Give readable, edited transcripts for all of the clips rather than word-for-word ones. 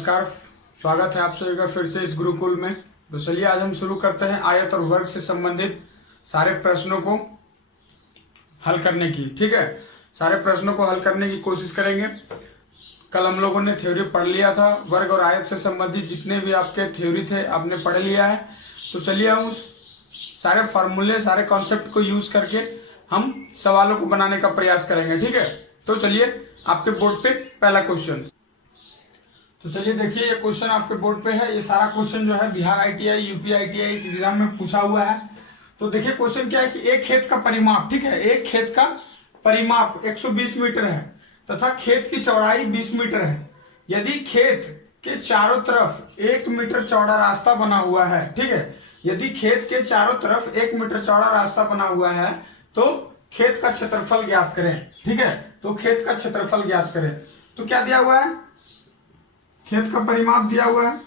नमस्कार, स्वागत है आप सभी का फिर से इस गुरुकुल में। तो चलिए आज हम शुरू करते हैं आयत और वर्ग से संबंधित सारे प्रश्नों को हल करने की। ठीक है, सारे प्रश्नों को हल करने की कोशिश करेंगे। कल हम लोगों ने थ्योरी पढ़ लिया था, वर्ग और आयत से संबंधित जितने भी आपके थ्योरी थे आपने पढ़ लिया है। तो चलिए हम उस सारे फार्मूले, सारे कॉन्सेप्ट को यूज करके हम सवालों को बनाने का प्रयास करेंगे। ठीक है, तो चलिए आपके बोर्ड पे पहला क्वेश्चन। तो चलिए देखिए, ये क्वेश्चन आपके बोर्ड पे है। ये सारा क्वेश्चन जो है Bihar ITI, UP ITI exam में पूछा हुआ है। तो देखिए क्वेश्चन क्या है कि एक खेत का परिमाप, ठीक है, एक खेत का परिमाप 120 मीटर है तथा खेत की चौड़ाई 20 मीटर है। यदि खेत के चारों तरफ 1 मीटर चौड़ा रास्ता बना हुआ है, ठीक है, यदि खेत के चारों तरफ 1 मीटर चौड़ा रास्ता बना हुआ है तो खेत का क्षेत्रफल ज्ञात करें। ठीक है, तो खेत का क्षेत्रफल ज्ञात करें। तो क्या दिया हुआ है, खेत का परिमाप दिया हुआ है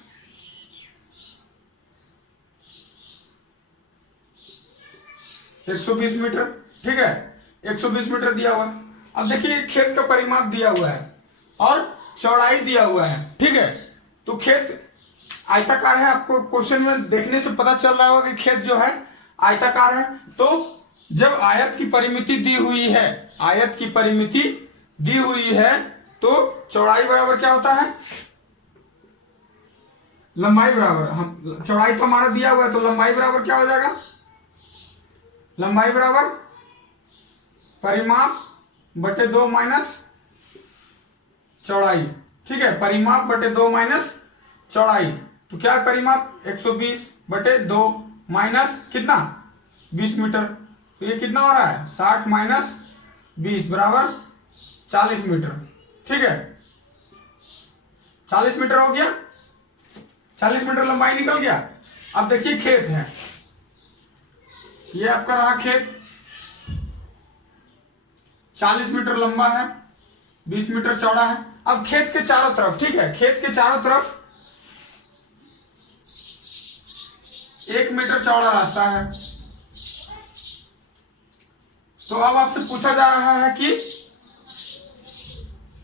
120 मीटर। ठीक है, 120 मीटर दिया हुआ है। अब देखिए खेत का परिमाप दिया हुआ है और चौड़ाई दिया हुआ है। ठीक है, तो खेत आयताकार है। आपको क्वेश्चन में देखने से पता चल रहा होगा कि खेत जो है आयताकार है। तो जब आयत की परिमिति दी हुई है, आयत की परिमिति दी हुई है तो चौड़ाई बराबर क्या होता है, लंबाई बराबर। हम चौड़ाई तो हमारा दिया हुआ है तो लंबाई बराबर क्या हो जाएगा, लंबाई बराबर परिमाप बटे 2 माइनस चौड़ाई। ठीक है, परिमाप बटे 2 माइनस चौड़ाई। तो क्या है परिमाप 120 बटे 2 माइनस कितना 20 मीटर। तो ये कितना हो रहा है 60 माइनस 20 बराबर 40 मीटर। ठीक है, 40 मीटर हो गया, 40 मीटर लंबाई निकल गया। अब देखिए खेत है, ये आपका रहा खेत, 40 मीटर लंबा है, 20 मीटर चौड़ा है। अब खेत के चारों तरफ, ठीक है, खेत के चारों तरफ 1 मीटर चौड़ा रास्ता है। तो अब आपसे पूछा जा रहा है कि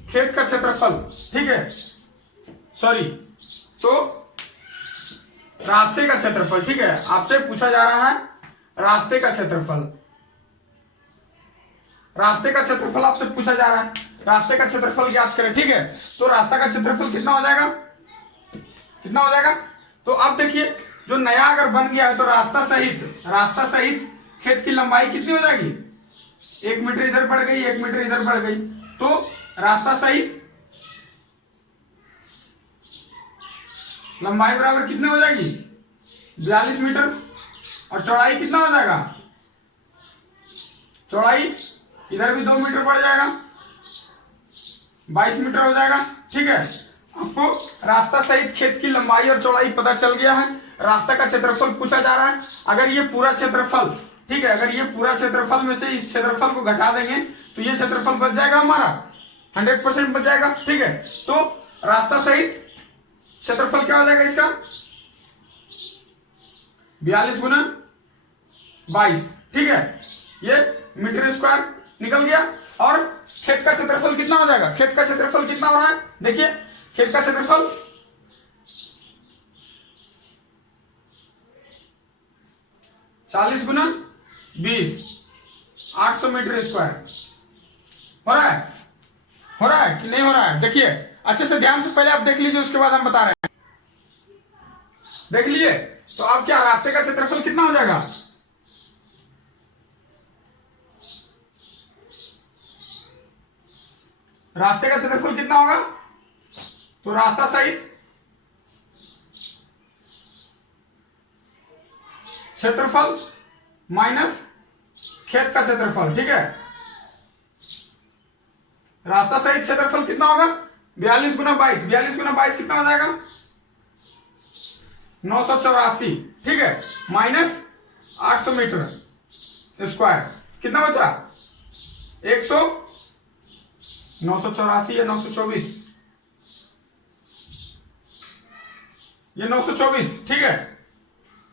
खेत का क्षेत्रफल, ठीक है, सॉरी, तो रास्ते का क्षेत्रफल। ठीक है, आपसे पूछा जा रहा है रास्ते का क्षेत्रफल, रास्ते का क्षेत्रफल आपसे पूछा जा रहा है। रास्ते का क्षेत्रफल ज्ञात करें। ठीक है, तो रास्ता का क्षेत्रफल कितना हो जाएगा, कितना हो जाएगा। तो अब देखिए जो नया अगर बन गया है तो रास्ता सहित खेत की लंबाई कितनी हो जाएगी, 1 मीटर इधर बढ़ गई, 1 मीटर इधर बढ़ गई। तो रास्ता सहित लंबाई बराबर कितने हो जाएगी 42 मीटर। और चौड़ाई कितना हो जाएगा, चौड़ाई इधर भी 2 मीटर बढ़ जाएगा, 22 मीटर हो जाएगा। ठीक है, आपको रास्ता सहित खेत की लंबाई और चौड़ाई पता चल गया है। रास्ता का क्षेत्रफल पूछा जा रहा है। अगर ये पूरा क्षेत्रफल, ठीक है, अगर ये पूरा क्षेत्रफल में से इस क्षेत्रफल को घटा देंगे तो ये क्षेत्रफल बच जाएगा हमारा 100% बच जाएगा। ठीक है, तो रास्ता सहित क्षेत्रफल क्या हो जाएगा इसका 42 गुना 22। ठीक है, ये मीटर स्क्वायर निकल गया। और खेत का क्षेत्रफल कितना हो जाएगा, खेत का क्षेत्रफल कितना हो रहा है, देखिए खेत का क्षेत्रफल 40 गुना 20, 800 मीटर स्क्वायर हो रहा है, हो रहा है कि नहीं हो रहा है। देखिए अच्छे से ध्यान से पहले आप देख लीजिए, उसके बाद हम बता रहे हैं। देख लीजिए, तो अब क्या रास्ते का क्षेत्रफल कितना हो जाएगा, रास्ते का क्षेत्रफल कितना होगा, तो रास्ता सहित क्षेत्रफल माइनस खेत का क्षेत्रफल। ठीक है, रास्ता सहित क्षेत्रफल कितना होगा 42 गुना 22, 42 गुना 22 कितना हो जाएगा 984। ठीक है, माइनस 800 मीटर स्क्वायर कितना बचा 100, 984 या 924, ये 924। ठीक है,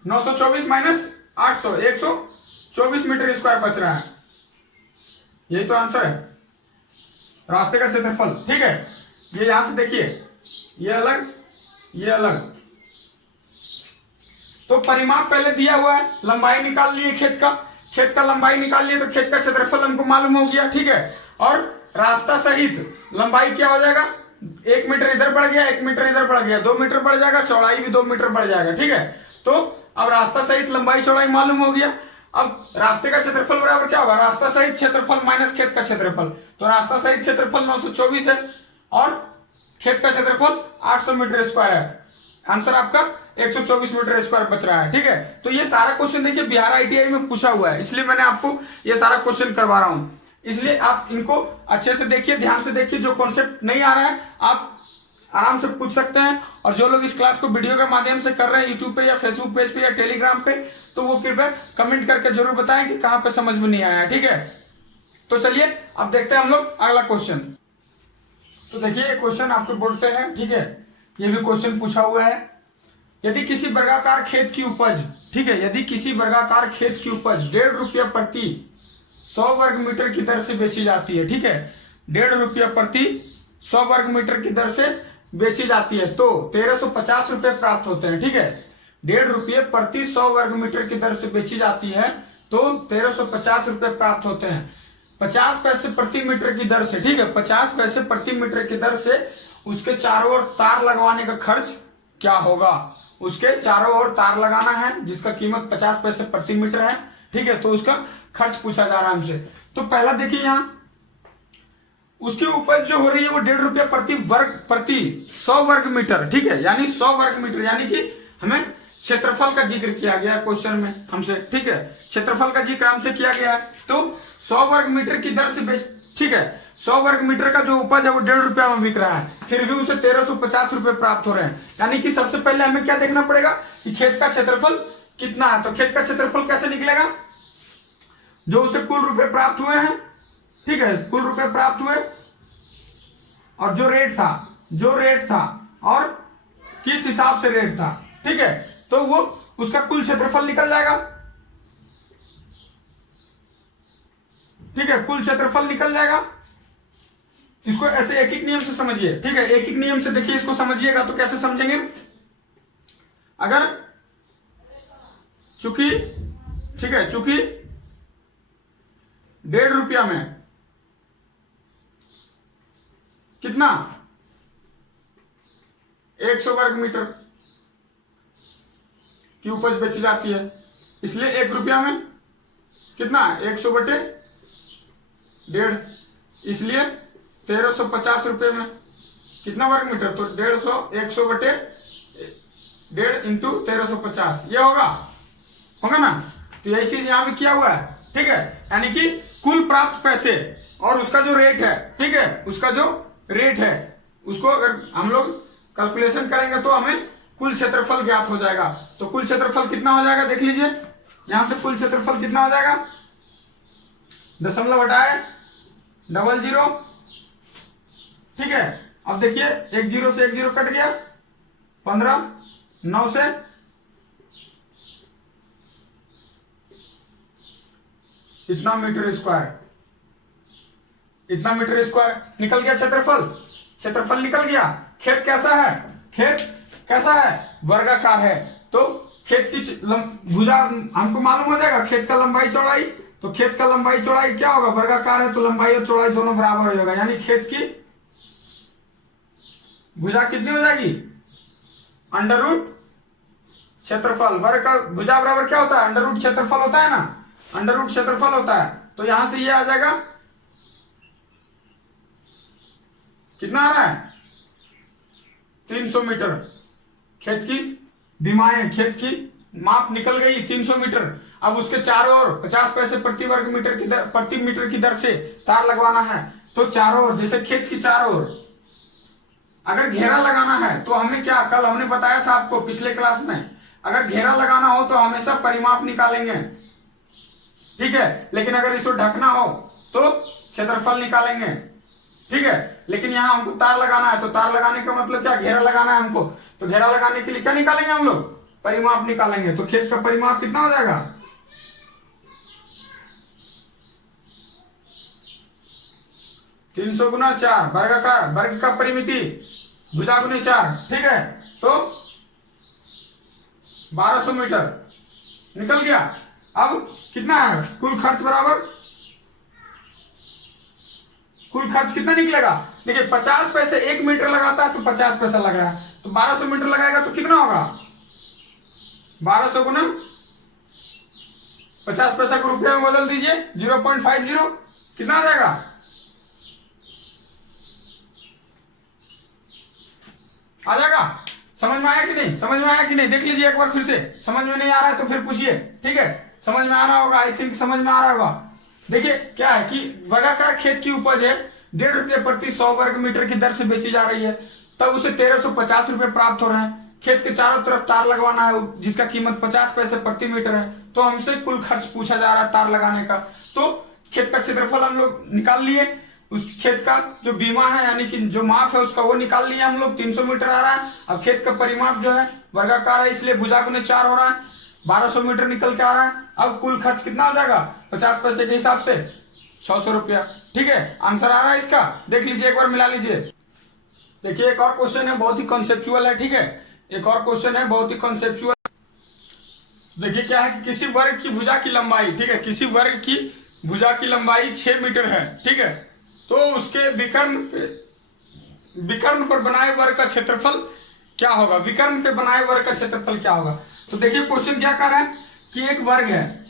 924 माइनस 800, 124 मीटर स्क्वायर बच रहा है। यही तो आंसर है, रास्ते का क्षेत्रफल। ठीक है, ये यहां से देखिए, ये अलग ये अलग। तो परिमाप पहले दिया हुआ है, लंबाई निकाल लिए खेत का लंबाई निकाल लिए तो खेत का क्षेत्रफल हमको मालूम हो गया, ठीक है। और रास्ता सहित लंबाई क्या हो जाएगा, 1 मीटर इधर बढ़ गया, 1 मीटर इधर बढ़ गया, 2 मीटर बढ़ जाएगा, चौड़ाई भी 2 मीटर बढ़ जाएगा, ठीक है। तो अब रास्ता सहित लंबाई चौड़ाई मालूम हो गया। अब रास्ते का क्षेत्रफल बराबर क्या होगा, रास्ता सहित क्षेत्रफल माइनस खेत का क्षेत्रफल। तो रास्ता सहित क्षेत्रफल 924 है और खेत का क्षेत्रफल 800 मीटर स्क्वायर है। आंसर आपका 124 मीटर स्क्वायर बच रहा है, ठीक है। तो ये सारा क्वेश्चन देखिए बिहार ITI में पूछा हुआ है, इसलिए मैंने आपको ये सारा क्वेश्चन करवा रहा हूं। इसलिए आप इनको अच्छे से देखिए, ध्यान से देखिए। जो कॉन्सेप्ट नहीं आ रहा है आप आराम से पूछ सकते हैं। और जो लोग इस क्लास को वीडियो के माध्यम से कर रहे हैं यूट्यूब पे या फेसबुक पेज पे या टेलीग्राम पे, तो वो कृपया कमेंट करके जरूर बताएं कि कहां पे समझ में नहीं आया, ठीक है। तो चलिए अब देखते हैं हम लोग अगला क्वेश्चन। तो देखिए ये क्वेश्चन आपके बोर्ड पे है, ठीक है। ये भी क्वेश्चन पूछा हुआ है। यदि किसी वर्गाकार खेत की उपज, ठीक है, यदि किसी वर्गाकार खेत की उपज 1.5 रुपया प्रति 100 वर्ग मीटर की दर से बेची जाती है, ठीक है, 1.5 रुपया प्रति 100 वर्ग मीटर की दर से बेची जाती है, तो 1350 रुपए प्राप्त होते हैं, ठीक है। 1.5 रुपये प्रति 100 वर्ग मीटर की दर से बेची जाती है तो 1350 रुपए प्राप्त होते हैं। 50 पैसे प्रति मीटर की दर से, ठीक है, 50 पैसे प्रति मीटर की दर से उसके चारों ओर तार लगवाने का खर्च क्या होगा। उसके चारों ओर तार लगाना है जिसका कीमत 50 पैसे प्रति मीटर है, ठीक है। तो उसका खर्च पूछा जा रहा है हमसे। तो पहला देखिए यहाँ उसकी उपज जो हो रही है वो 1.5 रुपया प्रति 100 वर्ग मीटर, ठीक है, यानी 100 वर्ग मीटर, यानी कि हमें क्षेत्रफल का जिक्र किया गया है क्वेश्चन में हमसे, ठीक है। क्षेत्रफल का जिक्र हमसे किया गया है। तो 100 वर्ग मीटर की दर से ठीक है, 100 वर्ग मीटर का जो उपज है वो 1.5 रुपया में बिक रहा है, फिर भी उसे 1350 रुपए प्राप्त हो रहे हैं। यानी कि सबसे पहले हमें क्या देखना पड़ेगा कि खेत का क्षेत्रफल कितना है। तो खेत का क्षेत्रफल कैसे निकलेगा, जो उसे कुल रुपए प्राप्त हुए हैं, ठीक है, कुल रुपए प्राप्त हुए और जो रेट था और किस हिसाब से रेट था, ठीक है, तो वो उसका कुल क्षेत्रफल निकल जाएगा, ठीक है, कुल क्षेत्रफल निकल जाएगा। इसको ऐसे एक एक नियम से समझिए, ठीक है, एक एक नियम से देखिए इसको समझिएगा। तो कैसे समझेंगे, अगर चूंकि, ठीक है, चूंकि 1.5 रुपया में कितना 100 वर्ग मीटर की उपज बेची जाती है, इसलिए 1 रुपया में कितना 100 बटे 1.5, इसलिए 1350 रुपए में कितना वर्ग मीटर, तो 100 बटे 1.5 इंटू 1350 ये होगा ना। तो यही चीज यहां भी किया हुआ है, ठीक है, यानी कि कुल प्राप्त पैसे और उसका जो रेट है, ठीक है, उसका जो रेट है उसको अगर हम लोग कैलकुलेशन करेंगे तो हमें कुल क्षेत्रफल ज्ञात हो जाएगा। तो कुल क्षेत्रफल कितना हो जाएगा देख लीजिए, यहां से कुल क्षेत्रफल कितना हो जाएगा, दशमलव हटाए 00, ठीक है। अब देखिए 1 0 से 1 0 कट गया, 15 9 से इतना मीटर स्क्वायर निकल गया। क्षेत्रफल निकल गया। खेत कैसा है वर्गाकार है, तो खेत की भुजा हमको मालूम हो जाएगा, खेत का लंबाई चौड़ाई, तो खेत का लंबाई चौड़ाई क्या होगा, वर्गाकार है तो लंबाई और चौड़ाई दोनों बराबर हो जाएगा, यानी खेत की भुजा कितनी हो जाएगी, अंडर रूट क्षेत्रफल। वर्ग का भुजा बराबर क्या होता है, अंडर रूट क्षेत्रफल होता है ना, अंडर रूट क्षेत्रफल होता है। तो यहां से ये आ जाएगा, कितना आ रहा है 300 मीटर। खेत की विमाएं, खेत की माप निकल गई 300 मीटर। अब उसके चारों ओर 50 पैसे प्रति वर्ग मीटर प्रति मीटर की दर से तार लगवाना है। तो चारों ओर, जैसे खेत की चारों ओर अगर घेरा लगाना है तो हमें क्या, कल हमने बताया था आपको पिछले क्लास में, अगर घेरा लगाना हो तो हमेशा परिमाप निकालेंगे, ठीक है, लेकिन अगर इसको ढकना हो तो क्षेत्रफल निकालेंगे, ठीक है। लेकिन यहाँ हमको तार लगाना है, तो तार लगाने का मतलब क्या, घेरा लगाना है हमको, तो घेरा लगाने के लिए क्या निकालेंगे हम लोग, परिमाप निकालेंगे। तो खेत का परिमाप कितना हो जाएगा, 300 गुना 4 वर्ग का परिमिति भुजा गुने 4, ठीक है, तो 1200 मीटर निकल गया। अब कितना है कुल खर्च बराबर, कुल खर्च कितना निकलेगा, देखिए 50 पैसे 1 मीटर लगाता है तो 50 पैसा लग रहा है, तो 1200 मीटर लगाएगा तो कितना होगा, 1200 गुना 50 पैसा को रुपये में बदल दीजिए, 0.50 कितना आ जाएगा, आ जाएगा। समझ में आया कि नहीं, समझ में आया कि नहीं, देख लीजिए एक बार फिर से, समझ में नहीं आ रहा है तो फिर पूछिए, ठीक है, समझ में आ रहा होगा, आई थिंक समझ में आ रहा होगा। देखिए क्या है कि वर्गाकार खेत की उपज है 1.5 रुपये प्रति 100 वर्ग मीटर की दर से बेची जा रही है, तब उसे 1350 रुपये प्राप्त हो रहे हैं। खेत के चारों तरफ तार लगवाना है जिसका कीमत 50 पैसे प्रति मीटर है, तो हमसे कुल खर्च पूछा जा रहा है तार लगाने का। तो खेत का क्षेत्रफल हम लोग निकाल लिए, उस खेत का जो बीमा है यानी कि जो माप है उसका वो निकाल लिया हम लोग, 300 मीटर आ रहा है। अब खेत का परिमाप जो है वर्गाकार है इसलिए भुजा गुने 4 हो रहा है, 1200 मीटर निकल के आ रहा है। अब कुल खर्च कितना हो जाएगा 50 पैसे के हिसाब से 600 रुपया, ठीक है, आंसर आ रहा है इसका, देख लीजिए एक बार मिला लीजिए। देखिए एक और क्वेश्चन है बहुत ही कॉन्सेप्चुअल है, ठीक है, एक और क्वेश्चन है बहुत ही कॉन्सेप्चुअल। देखिए क्या है कि किसी वर्ग की भुजा की लंबाई, ठीक है, किसी वर्ग की भुजा की लंबाई 6 मीटर है, ठीक है, तो उसके विकर्ण पर बनाए वर्ग का क्षेत्रफल क्या होगा, विकर्ण पे बनाए वर्ग का क्षेत्रफल क्या होगा। तो देखिए क्वेश्चन क्या कर रहा है कि एक वर्ग है,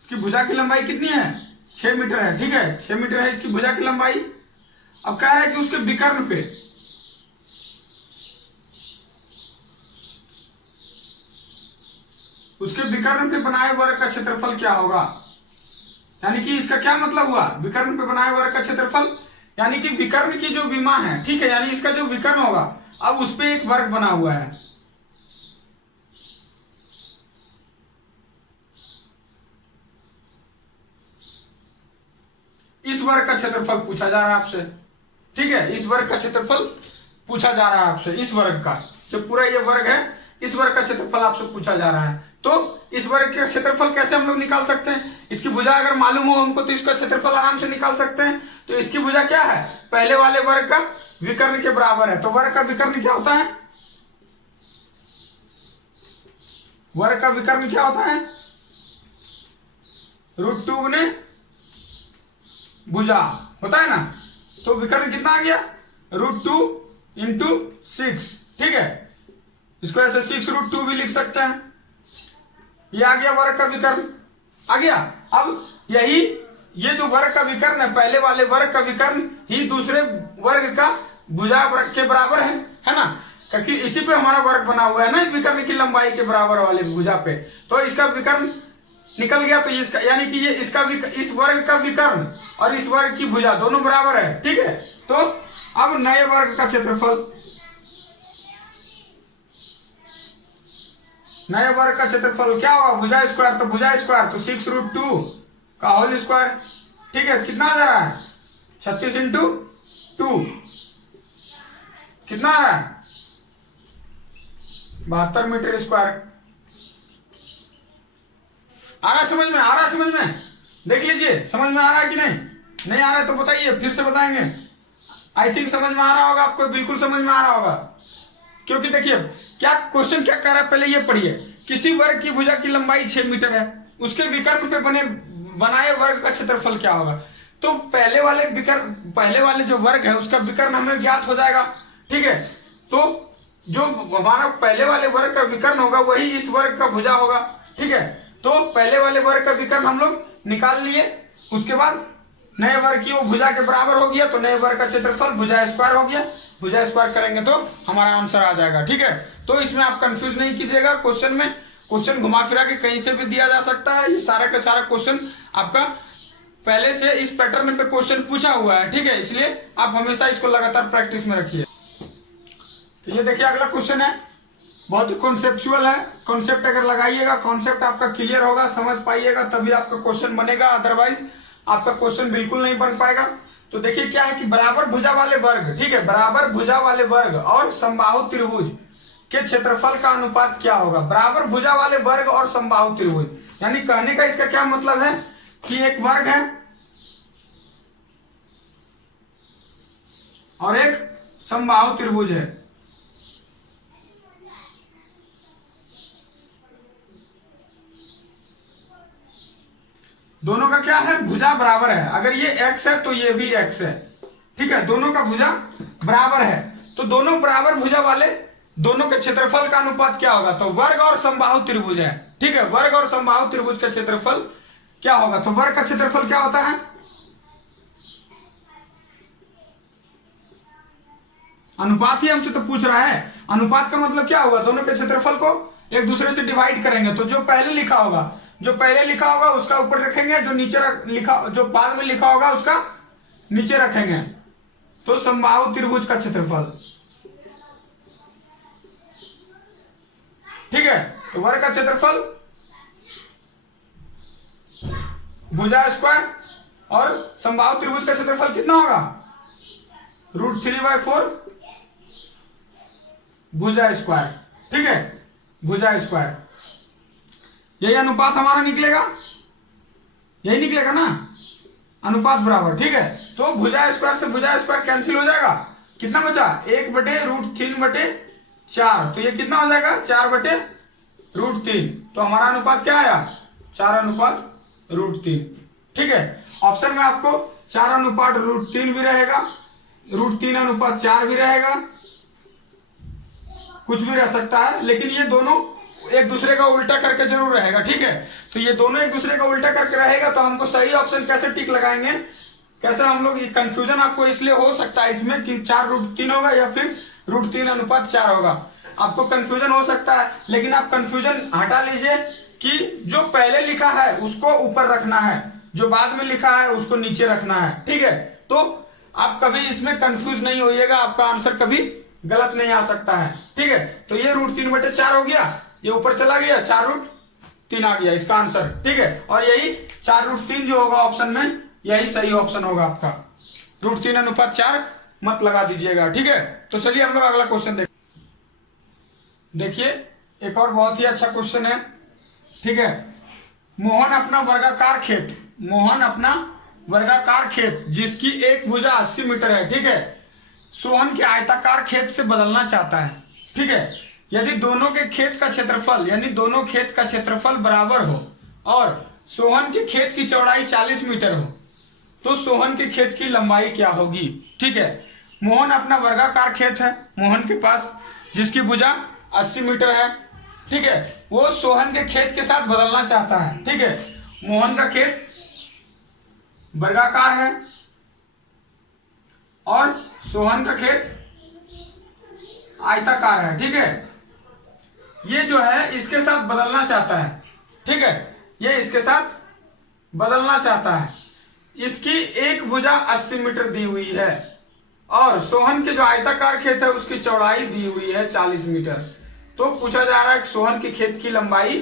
इसकी भुजा की लंबाई कितनी है 6 मीटर है, ठीक है, 6 मीटर है इसकी भुजा की लंबाई। अब कह रहा है कि उसके विकर्ण पे, उसके विकर्ण पे बनाए वर्ग का क्षेत्रफल क्या होगा, यानी कि इसका क्या मतलब हुआ, विकर्ण पे बनाए वर्ग का क्षेत्रफल यानी कि विकर्ण की जो विमा है, ठीक है, यानी इसका जो विकर्ण होगा अब उस पे एक वर्ग बना हुआ है, इस वर्ग का क्षेत्रफल पूछा जा रहा है आपसे, ठीक है, इस वर्ग का क्षेत्रफल पूछा जा रहा है आपसे, इस वर्ग का जो पूरा ये वर्ग है इस वर्ग का क्षेत्रफल आपसे पूछा जा रहा है। तो इस वर्ग का क्षेत्रफल कैसे हम लोग निकाल सकते हैं, इसकी भुजा अगर मालूम हो हमको तो इसका क्षेत्रफल आराम से निकाल सकते हैं। तो इसकी भुजा क्या है, पहले वाले वर्ग का विकर्ण के बराबर है, तो वर्ग का विकर्ण क्या होता है, वर्ग का विकर्ण क्या होता है, √2 गुने भुजा होता है ना, तो विकर्ण कितना आ गया √2 × 6, ठीक है, इसको ऐसे 6√2 भी लिख सकते हैं, ये आ गया वर्ग का विकर्ण आ गया। अब यही ये जो वर्ग का विकर्ण है पहले वाले वर्ग का विकर्ण ही दूसरे वर्ग का भुजा के बराबर है ना, क्योंकि इसी पे हमारा वर्ग बना हुआ है ना विकर्ण की लंबाई के बराबर वाले भुजा पे, तो इसका विकर्ण निकल गया, तो इसका यानी कि ये इसका इस वर्ग का विकर्ण और इस वर्ग की भुजा दोनों बराबर है, ठीक है। तो अब नए वर्ग का क्षेत्रफल, नए वर्ग का क्षेत्रफल क्या होगा, भुजा स्क्वायर, तो भुजा स्क्वायर तो 6√2 का होल स्क्वायर, ठीक है, कितना आ जा रहा है 36 × 2 कितना आ रहा है 72 मीटर स्क्वायर। आ रहा है समझ में, आ रहा है समझ में, देख लीजिए समझ में आ रहा है कि नहीं, नहीं आ रहा है तो बताइए फिर से बताएंगे। आई थिंक समझ में आ रहा होगा आपको, बिल्कुल समझ में आ रहा होगा, क्योंकि देखिए क्या क्वेश्चन क्या कह रहा है पहले ये पढ़िए, किसी वर्ग की भुजा की लंबाई 6 मीटर है, उसके विकर्ण पे बनाए वर्ग का क्षेत्रफल क्या होगा। तो पहले वाले जो वर्ग है उसका विकर्ण हमें ज्ञात हो जाएगा, ठीक है, तो जो हमारा पहले वाले वर्ग का विकर्ण होगा वही इस वर्ग का भुजा होगा, ठीक है। तो पहले वाले वर्ग का विकर्ण हम लोग निकाल लिए, उसके बाद नए वर्ग की वो भुजा के बराबर हो गया, तो नए वर्ग का क्षेत्रफल भुजा स्क्वायर हो गया, भुजा स्क्वायर करेंगे तो हमारा आंसर आ जाएगा, ठीक है। तो इसमें आप कंफ्यूज नहीं कीजिएगा, क्वेश्चन में क्वेश्चन घुमा फिरा के कहीं से भी दिया जा सकता है, ये सारा का सारा क्वेश्चन आपका पहले से इस पैटर्न पे क्वेश्चन पूछा हुआ है, ठीक है, इसलिए आप हमेशा इसको लगातार प्रैक्टिस में रखिए। तो ये देखिए अगला क्वेश्चन है, बहुत ही कॉन्सेप्चुअल है, कॉन्सेप्ट अगर लगाइएगा, कॉन्सेप्ट आपका क्लियर होगा, समझ पाइएगा तभी आपका क्वेश्चन बनेगा, अदरवाइज आपका क्वेश्चन बिल्कुल नहीं बन पाएगा। तो देखिए क्या है कि बराबर भुजा वाले वर्ग, ठीक है, बराबर भुजा वाले वर्ग और समबाहु त्रिभुज के क्षेत्रफल का अनुपात क्या होगा। बराबर भुजा वाले वर्ग और समबाहु त्रिभुज, यानी कहने का इसका क्या मतलब है कि एक वर्ग है और एक समबाहु त्रिभुज है। दोनों का क्या है, भुजा बराबर है। अगर ये x है तो ये भी x है, ठीक है, दोनों का भुजा बराबर है। तो दोनों बराबर भुजा वाले दोनों के क्षेत्रफल का अनुपात क्या होगा, तो वर्ग और समबाहु त्रिभुज है, ठीक है, वर्ग और समबाहु त्रिभुज का क्षेत्रफल क्या होगा, तो वर्ग का क्षेत्रफल क्या होता है, अनुपात ही हमसे तो पूछ रहा है। अनुपात का मतलब क्या होगा, दोनों के क्षेत्रफल को एक दूसरे से डिवाइड करेंगे, तो जो पहले लिखा होगा उसका ऊपर रखेंगे, जो नीचे जो बाद में लिखा होगा उसका नीचे रखेंगे। तो समबाहु त्रिभुज का क्षेत्रफल, ठीक है, तो वर्ग का क्षेत्रफल भुजा स्क्वायर और समबाहु त्रिभुज का क्षेत्रफल कितना होगा, √3/4 भुजा स्क्वायर, ठीक है, भुजा स्क्वायर। यही अनुपात हमारा निकलेगा, यही निकलेगा ना, अनुपात बराबर, ठीक है। तो भुजा स्क्वायर से भुजा स्क्वायर कैंसिल हो जाएगा, कितना बचा, 1/√3/4, तो ये कितना हो जाएगा, 4/√3। तो हमारा अनुपात क्या आया, 4/√3, ठीक है। ऑप्शन में आपको 4/√3 भी रहेगा, √3/4 भी रहेगा, कुछ भी रह सकता है, लेकिन ये दोनों एक दूसरे का उल्टा करके जरूर रहेगा, ठीक है। तो ये दोनों एक दूसरे का उल्टा करके रहेगा, तो हमको सही ऑप्शन कैसे टिक लगाएंगे, कैसे हम लोग, कंफ्यूजन आपको इसलिए हो सकता है इसमें कि 4√3 होगा या फिर √3/4 होगा, आपको कंफ्यूजन हो सकता है। लेकिन आप कंफ्यूजन हटा लीजिए कि जो पहले लिखा है उसको ऊपर रखना है, जो बाद में लिखा है उसको नीचे रखना है, ठीक है। तो आप कभी इसमें कंफ्यूज नहीं होइएगा, आपका आंसर कभी गलत नहीं आ सकता है, ठीक है। तो ये √3/4 हो गया, ये ऊपर चला गया, 4√3 आ गया इसका आंसर, ठीक है। और यही 4√3 जो होगा ऑप्शन में, यही सही ऑप्शन होगा आपका, √3/4 मत लगा दीजिएगा, ठीक है। तो चलिए हम लोग अगला क्वेश्चन देखिए, एक और बहुत ही अच्छा क्वेश्चन है, ठीक है। मोहन अपना वर्गाकार खेत जिसकी एक भुजा 80 मीटर है, ठीक है, सोहन के आयताकार खेत से बदलना चाहता है, ठीक है। यदि दोनों के खेत का क्षेत्रफल, यानी दोनों खेत का क्षेत्रफल बराबर हो और सोहन के खेत की चौड़ाई 40 मीटर हो, तो सोहन के खेत की लंबाई क्या होगी, ठीक है। मोहन अपना वर्गाकार खेत है, मोहन के पास जिसकी भुजा 80 मीटर है, ठीक है, वो सोहन के खेत के साथ बदलना चाहता है, ठीक है। मोहन का खेत वर्गाकार है और सोहन का खेत आयताकार है, ठीक है। ये जो है इसके साथ बदलना चाहता है, ठीक है, ये इसके साथ बदलना चाहता है। इसकी एक भुजा 80 मीटर दी हुई है और सोहन के जो आयताकार खेत है उसकी चौड़ाई दी हुई है 40 मीटर। तो पूछा जा रहा है कि सोहन के खेत की लंबाई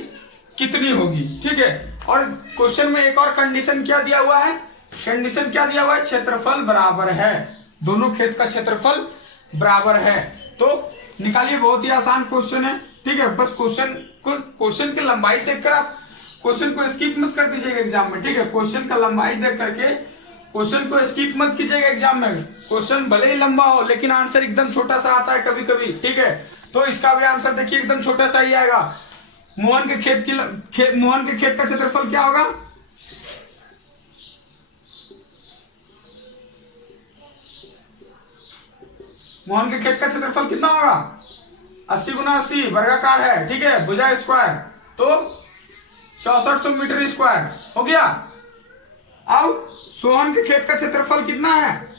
कितनी होगी, ठीक है। और क्वेश्चन में एक और कंडीशन क्या दिया हुआ है, कंडीशन क्या दिया हुआ है, क्षेत्रफल बराबर है, दोनों खेत का क्षेत्रफल बराबर है। तो निकालिए, बहुत ही आसान क्वेश्चन है, ठीक है। बस क्वेश्चन की लंबाई देखकर आप क्वेश्चन को स्किप मत कर दीजिएगा एग्जाम में, ठीक है। क्वेश्चन का लंबाई देख करके क्वेश्चन को स्किप मत कीजिएगा एग्जाम में। क्वेश्चन भले ही लंबा हो लेकिन आंसर एकदम छोटा सा आता है कभी कभी, ठीक है। तो इसका भी आंसर देखिए एकदम छोटा सा ही आएगा। मोहन के खेत का क्षेत्रफल क्या होगा, मोहन के खेत का क्षेत्रफल कितना होगा, 80 × 80 वर्गाकार है, ठीक है, भुजा स्क्वायर, तो 6400 मीटर स्क्वायर हो गया। अब सोहन के खेत का क्षेत्रफल कितना है,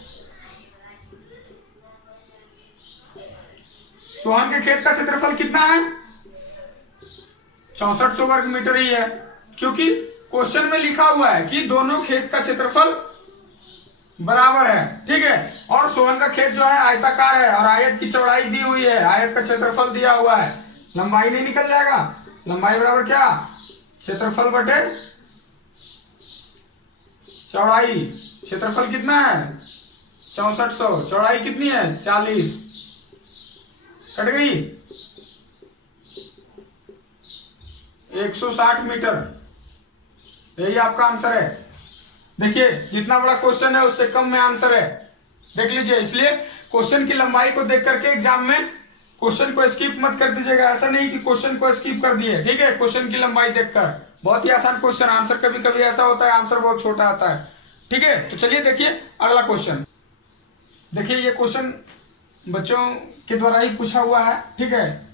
सोहन के खेत का क्षेत्रफल कितना है, 6400 वर्ग मीटर ही है, क्योंकि क्वेश्चन में लिखा हुआ है कि दोनों खेत का क्षेत्रफल बराबर है, ठीक है। और सोहन का खेत जो है आयताकार है और आयत की चौड़ाई दी हुई है, आयत का क्षेत्रफल दिया हुआ है, लंबाई नहीं निकल जाएगा, लंबाई बराबर क्या, क्षेत्रफल बटे चौड़ाई, क्षेत्रफल कितना है 6400, चौड़ाई कितनी है 40, कट गई 160 मीटर, यही आपका आंसर है। देखिए जितना बड़ा क्वेश्चन है उससे कम में आंसर है, देख लीजिए। इसलिए क्वेश्चन की लंबाई को देख करके एग्जाम में क्वेश्चन को स्किप मत कर दीजिएगा। ऐसा नहीं कि क्वेश्चन को स्किप कर दिए, ठीक है, क्वेश्चन की लंबाई देखकर। बहुत ही आसान क्वेश्चन, आंसर कभी कभी ऐसा होता है आंसर बहुत छोटा आता है, ठीक है। तो चलिए देखिए अगला क्वेश्चन। देखिए ये क्वेश्चन बच्चों के द्वारा ही पूछा हुआ है, ठीक है।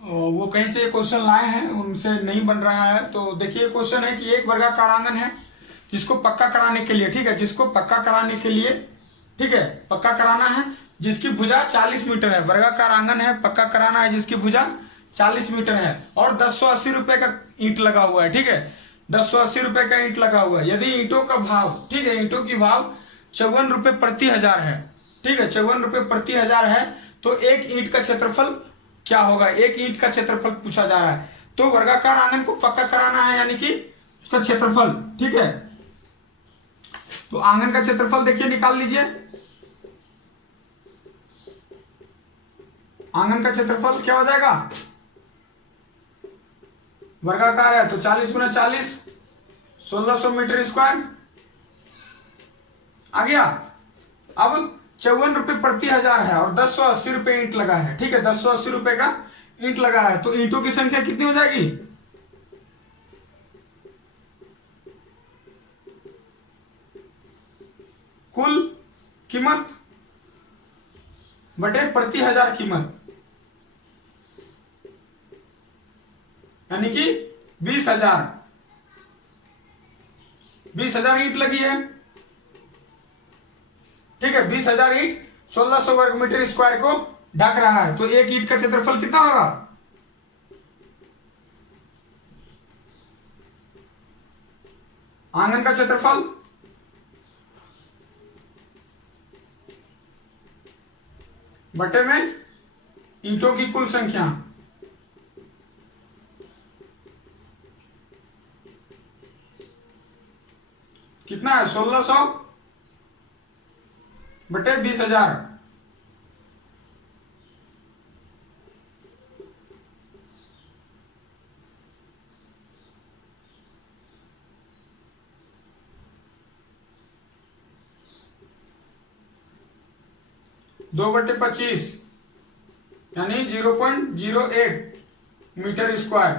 वो कहीं से क्वेश्चन लाए हैं, उनसे नहीं बन रहा है। तो देखिए क्वेश्चन है कि एक वर्गाकार आंगन है जिसको पक्का कराने के लिए, ठीक है, जिसको पक्का कराने के लिए, ठीक है, पक्का कराना है, जिसकी भुजा 40 मीटर है। वर्गाकार आंगन है, पक्का कराना है, जिसकी भुजा 40 मीटर है और 1080 रुपए का ईंट लगा हुआ है, ठीक है। 1080 रुपए का ईंट लगा हुआ है। यदि ईंटों का भाव, ठीक है, ईंटों की भाव 54 रुपए प्रति हजार है, ठीक है, 54 रुपए प्रति हजार है, तो एक ईंट का क्षेत्रफल क्या होगा? एक ईंट का क्षेत्रफल पूछा जा रहा है। तो वर्गाकार आंगन को पक्का कराना है, यानी कि उसका क्षेत्रफल, ठीक है। तो आंगन का क्षेत्रफल देखिए निकाल लीजिए। आंगन का क्षेत्रफल क्या हो जाएगा? वर्गाकार है तो 40 गुना 40, 1600 मीटर स्क्वायर आ गया। अब 54 रुपए प्रति हजार है और 1080 रुपए ईंट लगा है, ठीक है, 1080 रुपए का ईंट लगा है। तो ईंटों की संख्या कितनी हो जाएगी? कुल कीमत बटे प्रति हजार कीमत, यानी कि 20,000। 20,000 ईंट लगी है, ठीक है। 20,000 ईंट 1600 वर्ग मीटर स्क्वायर को ढक रहा है। तो एक ईंट का क्षेत्रफल कितना होगा? आंगन का क्षेत्रफल बटे में ईंटों की कुल संख्या, कितना है? 1600 बटे 20,000, दो बटे 25, यानी 0.08 मीटर स्क्वायर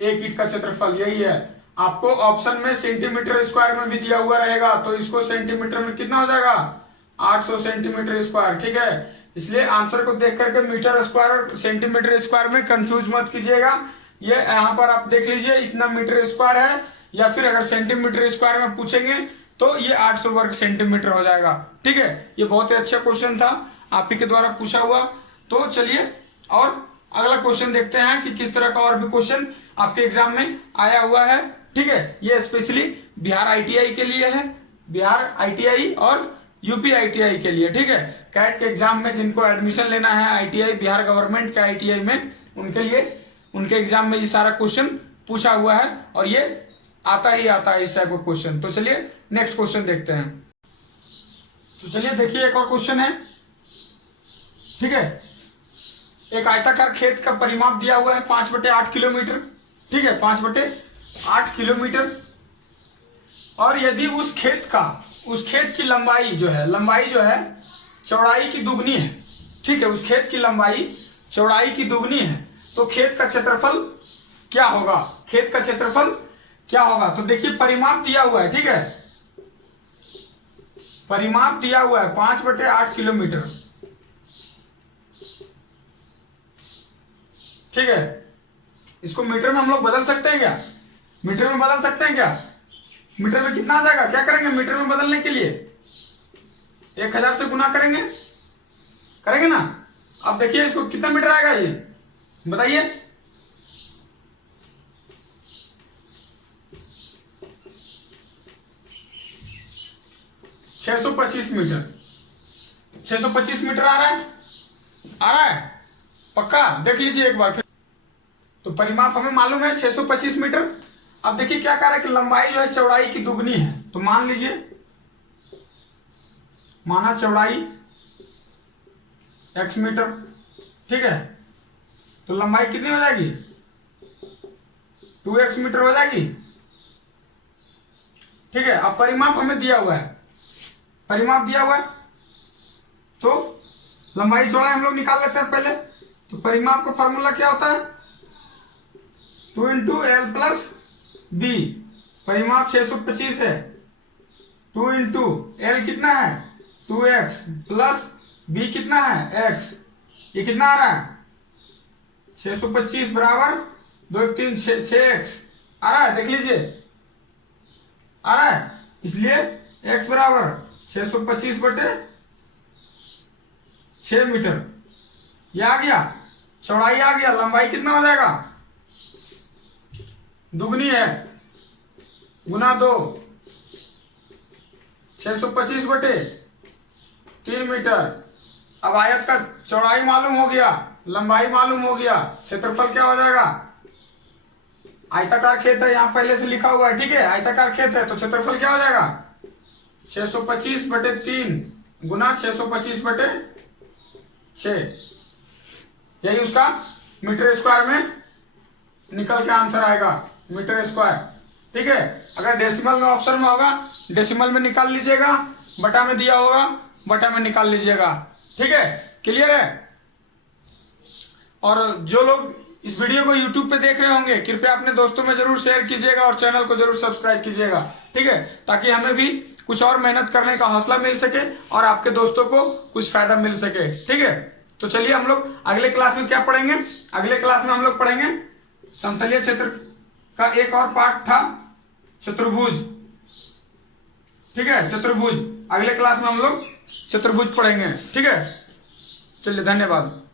एक ईंट का क्षेत्रफल। यही है। आपको ऑप्शन में सेंटीमीटर स्क्वायर में भी दिया हुआ रहेगा, तो इसको सेंटीमीटर में कितना हो जाएगा? 800 सेंटीमीटर स्क्वायर, ठीक है। इसलिए आंसर को देख करके मीटर स्क्वायर और सेंटीमीटर स्क्वायर में कंफ्यूज मत कीजिएगा। ये यहाँ पर आप देख लीजिए इतना मीटर स्क्वायर है, या फिर अगर सेंटीमीटर स्क्वायर में पूछेंगे तो ये 800 वर्ग सेंटीमीटर हो जाएगा, ठीक है। ये बहुत ही अच्छा क्वेश्चन था, आप ही के द्वारा पूछा हुआ। तो चलिए और अगला क्वेश्चन देखते हैं कि किस तरह का और भी क्वेश्चन आपके एग्जाम में आया हुआ है, ठीक है। ये स्पेशली बिहार आईटीआई के लिए है, बिहार आईटीआई और यूपी आईटीआई के लिए, ठीक है। कैट के एग्जाम में जिनको एडमिशन लेना है आईटीआई, बिहार गवर्नमेंट के आईटीआई में, उनके लिए उनके एग्जाम में ये सारा क्वेश्चन पूछा हुआ है और ये आता ही आता है इस टाइप का क्वेश्चन। तो चलिए नेक्स्ट क्वेश्चन देखते हैं। तो चलिए देखिए एक और क्वेश्चन है, ठीक है। एक आयताकार खेत का परिमाप दिया हुआ है 5/8 किलोमीटर, ठीक है, 5/8 किलोमीटर। और यदि उस खेत की लंबाई जो है चौड़ाई की दुगनी है, ठीक है, उस खेत की लंबाई चौड़ाई की दुगनी है, तो खेत का क्षेत्रफल क्या होगा? खेत का क्षेत्रफल क्या होगा? तो देखिए परिमाप दिया हुआ है, ठीक है, परिमाप दिया हुआ है 5/8 किलोमीटर, ठीक है। इसको मीटर में हम लोग बदल सकते हैं क्या? मीटर में बदल सकते हैं क्या? मीटर में कितना आ जाएगा? क्या करेंगे मीटर में बदलने के लिए? 1000 से गुना करेंगे ना। अब देखिए इसको कितना मीटर आएगा, ये बताइए। छह सौ 625 मीटर आ रहा है पक्का? देख लीजिए एक बार फिर। तो परिमाप हमें मालूम है 625 मीटर। अब देखिए क्या कह रहा है कि लंबाई जो है चौड़ाई की दुगनी है। तो मान लीजिए, माना चौड़ाई x मीटर, ठीक है, तो लंबाई कितनी हो जाएगी? 2x मीटर हो जाएगी, ठीक है। अब परिमाप हमें दिया हुआ है, परिमाप दिया हुआ है तो लंबाई चौड़ाई हम लोग निकाल लेते हैं पहले। तो परिमाप का फॉर्मूला क्या होता है, 2 इंटू एल प्लस बी। परिमाप 625 है, 2 इंटू एल कितना है 2x प्लस बी कितना है x। ये कितना आ रहा है 625 बराबर 2 3 6x आ रहा है, देख लीजिए आ रहा है। इसलिए x बराबर 625 बटे 6 मीटर, ये आ गया। चौड़ाई आ गया, लंबाई कितना हो जाएगा, दुगनी है गुना 2, 625 बटे 3 मीटर। अब आयत का चौड़ाई मालूम हो गया, लंबाई मालूम हो गया, क्षेत्रफल क्या हो जाएगा, आयताकार खेत है यहाँ पहले से लिखा हुआ है, ठीक है। आयताकार खेत है तो क्षेत्रफल क्या हो जाएगा 625 बटे 3 गुना 625 बटे 6। यही उसका मीटर स्क्वायर में निकल के आंसर आएगा, मीटर स्क्वायर, ठीक है। अगर डेसिमल में ऑप्शन में होगा डेसिमल में निकाल लीजिएगा, बटा में दिया होगा बटा में निकाल लीजिएगा, ठीक है। क्लियर है। और जो लोग इस वीडियो को YouTube पे देख रहे होंगे कृपया अपने दोस्तों में जरूर शेयर कीजिएगा और चैनल को जरूर सब्सक्राइब कीजिएगा, ठीक है, ताकि हमें भी कुछ और मेहनत करने का हौसला मिल सके और आपके दोस्तों को कुछ फायदा मिल सके, ठीक है। तो चलिए हम लोग अगले क्लास में क्या पढ़ेंगे, अगले क्लास में हम लोग पढ़ेंगे समतलीय क्षेत्र का एक और पार्ट था चतुर्भुज, ठीक है, चतुर्भुज। अगले क्लास में हम लोग चतुर्भुज पढ़ेंगे, ठीक है। चलिए धन्यवाद।